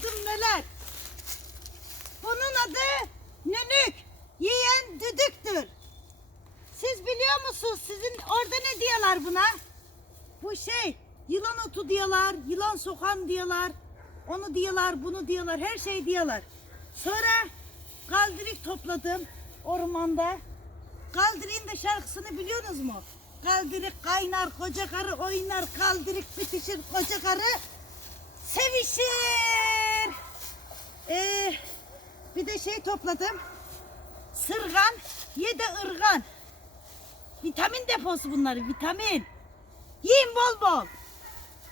topladım neler. Bunun adı nünük. Yiyen düdüktür. Siz biliyor musunuz? Sizin orada ne diyorlar buna? Bu yılan otu diyorlar, yılan sokan diyorlar. Onu diyorlar, bunu diyorlar, her şey diyorlar. Sonra kaldirik topladım ormanda. Kaldirik'in de şarkısını biliyorsunuz mu? Kaldirik kaynar, koca karı oynar, kaldirik bitişir, koca karı sevişir. Bir de topladım. Sırgan, ye de ırgan. Vitamin deposu bunlar, vitamin. Yiyin bol bol.